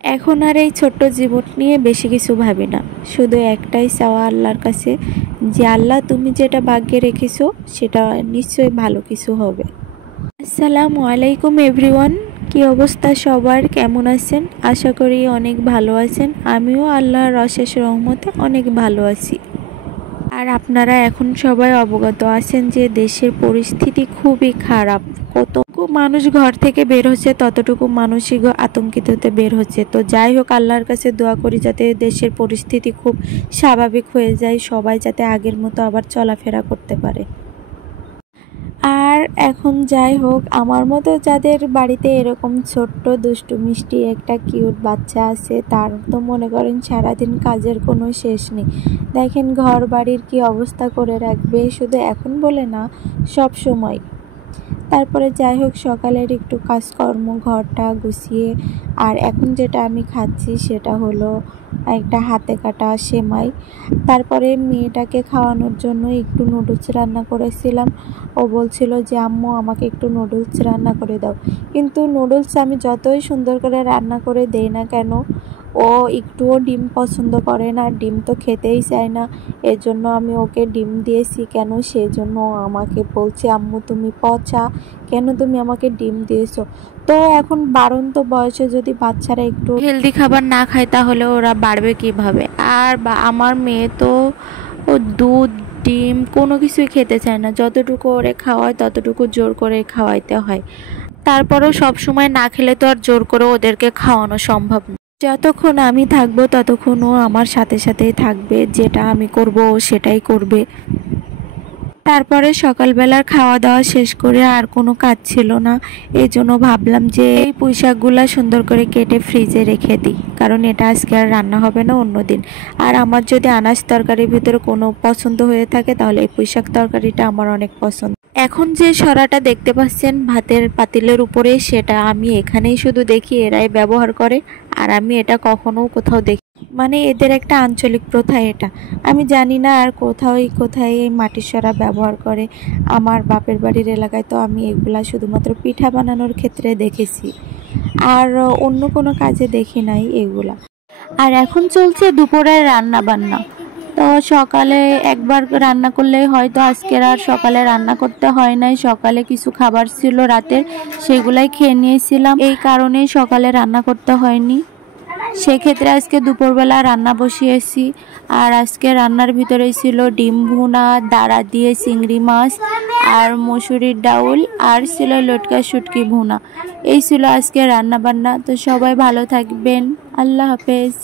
এখন আর এই ছোট্ট জীবন নিয়ে বেশি কিছু ভাবি না, শুধু একটাই চাওয়া আল্লাহর কাছে যে আল্লাহ তুমি যেটা ভাগ্যে রেখেছো সেটা নিশ্চয়ই ভালো কিছু হবে। আসসালামু আলাইকুম এভরিওয়ান, কি অবস্থা সবার, কেমন আছেন? আশা করি অনেক ভালো আছেন। আমিও আল্লাহর অশেষ রহমতে অনেক ভালো আছি। আর আপনারা এখন সবাই অবগত আছেন যে দেশের পরিস্থিতি খুবই খারাপ। কতটুকু মানুষ ঘর থেকে বের হচ্ছে, ততটুকু মানুষই আতঙ্কিত হতে বের হচ্ছে। তো যাই হোক, আল্লাহর কাছে দোয়া করি যাতে দেশের পরিস্থিতি খুব স্বাভাবিক হয়ে যায়, সবাই যাতে আগের মতো আবার চলাফেরা করতে পারে। আর এখন যাই হোক, আমার মতো যাদের বাড়িতে এরকম ছোট্ট দুষ্টু মিষ্টি একটা কিউট বাচ্চা আছে, তার তো মনে করেন সারাদিন কাজের কোনো শেষ নেই। দেখেন ঘর বাড়ির কি অবস্থা করে রাখবে, শুধু এখন বলে না, সব সময়। তারপরে যাই হোক, সকালের একটু কাজকর্ম, ঘরটা গুছিয়ে, আর এখন যেটা আমি খাচ্ছি সেটা হলো একটা হাতে কাটা সেমাই। তারপরে মেয়েটাকে খাওয়ানোর জন্য একটু নুডলস রান্না করেছিলাম। ও বলছিল যে আম্মু আমাকে একটু নুডলস রান্না করে দাও, কিন্তু নুডলস আমি যতই সুন্দর করে রান্না করে দেই না কেন, ও একটুও ডিম পছন্দ করে না, ডিম তো খেতেই চায় না। এর জন্য আমি ওকে ডিম দিয়েছি কেন, সেই জন্য আমাকে বলছে আম্মু তুমি পচা, কেন তুমি আমাকে ডিম দিয়েছো। তো এখন বাড়ন্ত বয়সে যদি বাচ্চারা একটু হেলদি খাবার না খায় তাহলে ওরা বাড়বে কিভাবে। আর আমার মেয়ে তো ও দুধ ডিম কোনো কিছুই খেতে চায় না, যতটুকু ওরে খাওয়ায় ততটুকু জোর করে খাওয়াইতে হয়। তারপরেও সব সময় না খেলে তো আর জোর করে ওদেরকে খাওয়ানো সম্ভব না। যতক্ষণ আমি থাকবো ততক্ষণ ও আমার সাথে সাথেই থাকবে, যেটা আমি করব ও সেটাই করবে। তারপরে সকালবেলার খাওয়া দাওয়া শেষ করে আর কোনো কাজ ছিল না, এই জন্য ভাবলাম যে এই পুঁইশাকগুলো সুন্দর করে কেটে ফ্রিজে রেখে দিই, কারণ এটা আজকে আর রান্না হবে না, অন্য দিন। আর আমার যদি আনাজ তরকারির ভিতরে কোনো পছন্দ হয়ে থাকে তাহলে এই পুঁইশাক তরকারিটা আমার অনেক পছন্দ। এখন যে সরাটা দেখতে পাচ্ছেন ভাতের পাতিলের উপরে, সেটা আমি এখানেই শুধু দেখি, এরাই ব্যবহার করে, আর আমি এটা কখনো কোথাও দেখি, মানে এদের একটা আঞ্চলিক প্রথা এটা। আমি জানি না আর কোথায় কোথায় এই মাটির সরা ব্যবহার করে। আমার বাপের বাড়ির এলাকায় তো আমি এগুলা শুধুমাত্র পিঠা বানানোর ক্ষেত্রে দেখেছি, আর অন্য কোনো কাজে দেখি নাই এগুলা। আর এখন চলছে দুপুরের রান্না বান্না। তো সকালে একবার রান্না করলেই হয়তো, আজকের আর সকালে রান্না করতে হয় নাই, সকালে কিছু খাবার ছিল রাতের, সেগুলাই খেয়ে নিয়েছিলাম, এই কারণেই সকালে রান্না করতে হয়নি। সেক্ষেত্রে আজকে দুপুরবেলা রান্না বসিয়েছি। আর আজকে রান্নার ভিতরে ছিল ডিম ভুনা, দাঁড়া দিয়ে চিংড়ি মাছ, আর মসুরির ডাউল, আর ছিল লটকা শুটকি ভুনা। এই ছিল আজকে রান্না বান্না। তো সবাই ভালো থাকবেন, আল্লাহ হাফেজ।